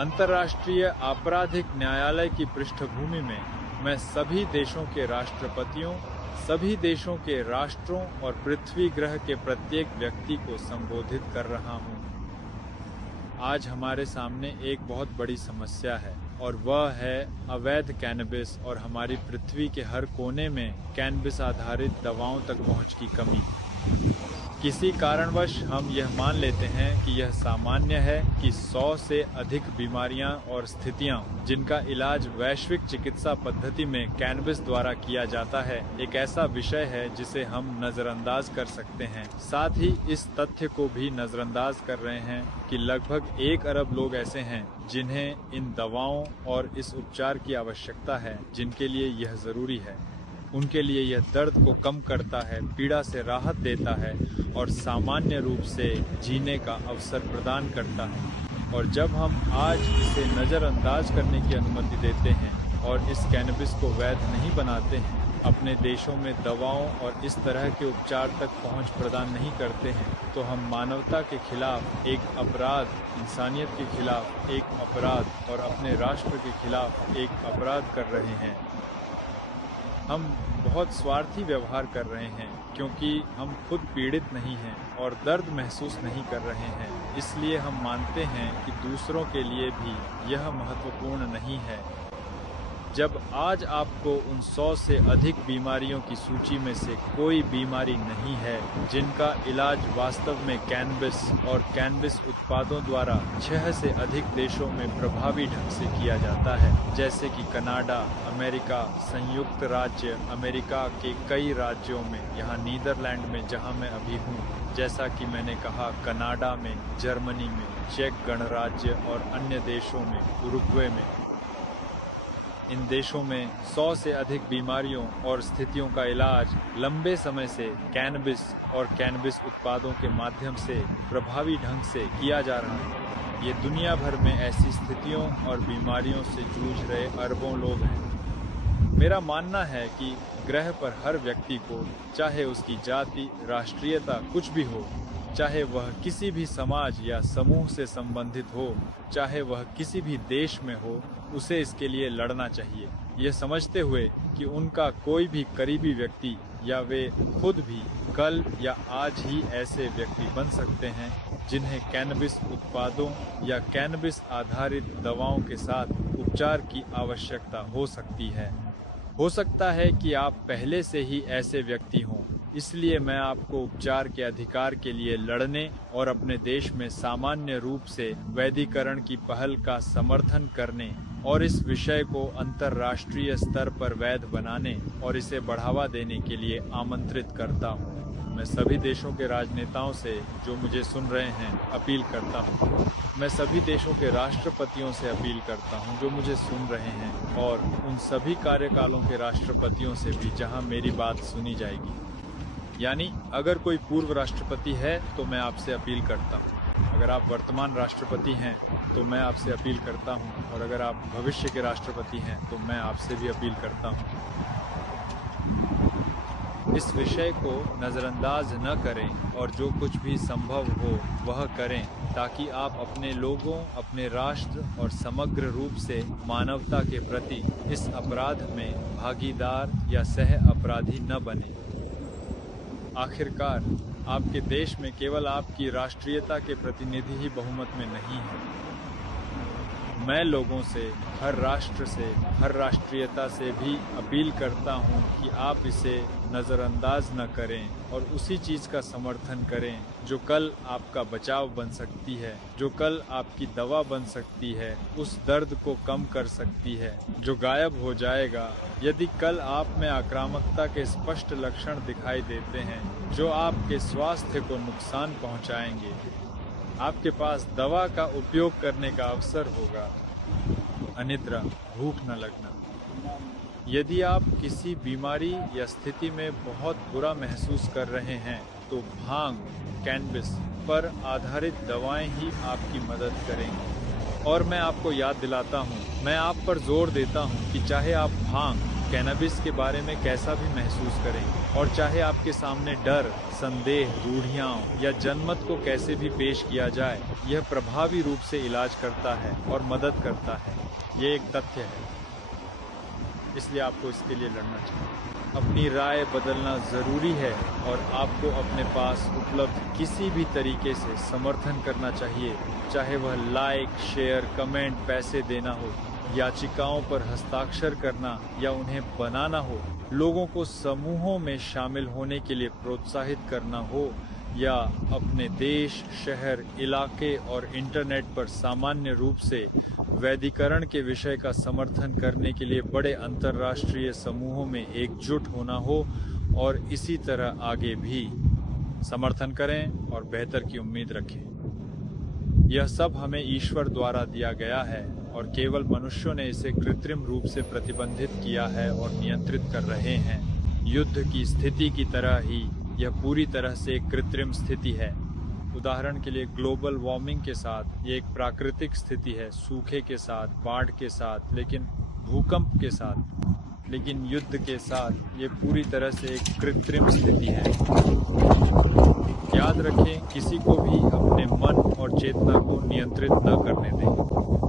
अंतर्राष्ट्रीय आपराधिक न्यायालय की पृष्ठभूमि में मैं सभी देशों के राष्ट्रपतियों, सभी देशों के राष्ट्रों और पृथ्वी ग्रह के प्रत्येक व्यक्ति को संबोधित कर रहा हूँ। आज हमारे सामने एक बहुत बड़ी समस्या है और वह है अवैध कैनबिस और हमारी पृथ्वी के हर कोने में कैनबिस आधारित दवाओं तक पहुँच की कमी। किसी कारणवश हम यह मान लेते हैं कि यह सामान्य है कि 100 से अधिक बीमारियां और स्थितियां जिनका इलाज वैश्विक चिकित्सा पद्धति में कैनबिस द्वारा किया जाता है एक ऐसा विषय है जिसे हम नजरअंदाज कर सकते हैं। साथ ही इस तथ्य को भी नजरअंदाज कर रहे हैं कि लगभग 1 अरब लोग ऐसे हैं जिन्हें इन दवाओं और इस उपचार की आवश्यकता है, जिनके लिए यह जरूरी है। उनके लिए यह दर्द को कम करता है, पीड़ा से राहत देता है और सामान्य रूप से जीने का अवसर प्रदान करता है। और जब हम आज इसे नज़रअंदाज करने की अनुमति देते हैं और इस कैनबिस को वैध नहीं बनाते हैं, अपने देशों में दवाओं और इस तरह के उपचार तक पहुंच प्रदान नहीं करते हैं, तो हम मानवता के खिलाफ एक अपराध, इंसानियत के खिलाफ एक अपराध और अपने राष्ट्र के खिलाफ एक अपराध कर रहे हैं। हम बहुत स्वार्थी व्यवहार कर रहे हैं क्योंकि हम खुद पीड़ित नहीं हैं और दर्द महसूस नहीं कर रहे हैं। इसलिए हम मानते हैं कि दूसरों के लिए भी यह महत्वपूर्ण नहीं है। जब आज आपको उन 100 से अधिक बीमारियों की सूची में से कोई बीमारी नहीं है जिनका इलाज वास्तव में कैनबिस और कैनबिस उत्पादों द्वारा 6 से अधिक देशों में प्रभावी ढंग से किया जाता है, जैसे कि कनाडा, अमेरिका, संयुक्त राज्य अमेरिका के कई राज्यों में, यहाँ नीदरलैंड में जहाँ मैं अभी हूँ, जैसा कि मैंने कहा कनाडा में, जर्मनी में, चेक गणराज्य और अन्य देशों में, उरुग्वे में। इन देशों में 100 से अधिक बीमारियों और स्थितियों का इलाज लंबे समय से कैनबिस और कैनबिस उत्पादों के माध्यम से प्रभावी ढंग से किया जा रहा है। ये दुनिया भर में ऐसी स्थितियों और बीमारियों से जूझ रहे अरबों लोग हैं। मेरा मानना है कि ग्रह पर हर व्यक्ति को, चाहे उसकी जाति, राष्ट्रीयता कुछ भी हो, चाहे वह किसी भी समाज या समूह से संबंधित हो, चाहे वह किसी भी देश में हो, उसे इसके लिए लड़ना चाहिए, ये समझते हुए कि उनका कोई भी करीबी व्यक्ति या वे खुद भी कल या आज ही ऐसे व्यक्ति बन सकते हैं जिन्हें कैनबिस उत्पादों या कैनबिस आधारित दवाओं के साथ उपचार की आवश्यकता हो सकती है। हो सकता है कि आप पहले से ही ऐसे व्यक्ति हों, इसलिए मैं आपको उपचार के अधिकार के लिए लड़ने और अपने देश में सामान्य रूप से वैधीकरण की पहल का समर्थन करने और इस विषय को अंतर्राष्ट्रीय स्तर पर वैध बनाने और इसे बढ़ावा देने के लिए आमंत्रित करता हूँ। मैं सभी देशों के राजनेताओं से जो मुझे सुन रहे हैं अपील करता हूँ। मैं सभी देशों के राष्ट्रपतियों से अपील करता हूँ जो मुझे सुन रहे हैं, और उन सभी कार्यकालों के राष्ट्रपतियों से भी जहाँ मेरी बात सुनी जाएगी। यानी अगर कोई पूर्व राष्ट्रपति है तो मैं आपसे अपील करता हूँ, अगर आप वर्तमान राष्ट्रपति हैं तो मैं आपसे अपील करता हूँ, और अगर आप भविष्य के राष्ट्रपति हैं तो मैं आपसे भी अपील करता हूँ। इस विषय को नज़रअंदाज न करें और जो कुछ भी संभव हो वह करें, ताकि आप अपने लोगों, अपने राष्ट्र और समग्र रूप से मानवता के प्रति इस अपराध में भागीदार या सह अपराधी न बने। आखिरकार आपके देश में केवल आपकी राष्ट्रीयता के प्रतिनिधि ही बहुमत में नहीं हैं। मैं लोगों से, हर राष्ट्र से, हर राष्ट्रीयता से भी अपील करता हूं कि आप इसे नज़रअंदाज न करें और उसी चीज़ का समर्थन करें जो कल आपका बचाव बन सकती है, जो कल आपकी दवा बन सकती है, उस दर्द को कम कर सकती है जो गायब हो जाएगा यदि कल आप में आक्रामकता के स्पष्ट लक्षण दिखाई देते हैं जो आपके स्वास्थ्य को नुकसान पहुंचाएंगे। आपके पास दवा का उपयोग करने का अवसर होगा। अनिद्रा, भूख न लगना। यदि आप किसी बीमारी या स्थिति में बहुत बुरा महसूस कर रहे हैं तो भांग, कैनबिस पर आधारित दवाएं ही आपकी मदद करेंगी। और मैं आपको याद दिलाता हूं, मैं आप पर जोर देता हूं कि चाहे आप भांग, कैनबिस के बारे में कैसा भी महसूस करें, और चाहे आपके सामने डर, संदेह, रूढ़ियां या जनमत को कैसे भी पेश किया जाए, यह प्रभावी रूप से इलाज करता है और मदद करता है। ये एक तथ्य है, इसलिए आपको इसके लिए लड़ना चाहिए। अपनी राय बदलना जरूरी है और आपको अपने पास उपलब्ध किसी भी तरीके से समर्थन करना चाहिए, चाहे वह लाइक, शेयर, कमेंट, पैसे देना हो, याचिकाओं पर हस्ताक्षर करना या उन्हें बनाना हो, लोगों को समूहों में शामिल होने के लिए प्रोत्साहित करना हो, या अपने देश, शहर, इलाके और इंटरनेट पर सामान्य रूप से वैधीकरण के विषय का समर्थन करने के लिए बड़े अंतर्राष्ट्रीय समूहों में एकजुट होना हो, और इसी तरह आगे भी। समर्थन करें और बेहतर की उम्मीद रखें। यह सब हमें ईश्वर द्वारा दिया गया है और केवल मनुष्यों ने इसे कृत्रिम रूप से प्रतिबंधित किया है और नियंत्रित कर रहे हैं। युद्ध की स्थिति की तरह ही यह पूरी तरह से एक कृत्रिम स्थिति है। उदाहरण के लिए ग्लोबल वार्मिंग के साथ ये एक प्राकृतिक स्थिति है, सूखे के साथ, बाढ़ के साथ, लेकिन भूकंप के साथ, लेकिन युद्ध के साथ ये पूरी तरह से एक कृत्रिम स्थिति है। याद रखें, किसी को भी अपने मन और चेतना को नियंत्रित न करने दें।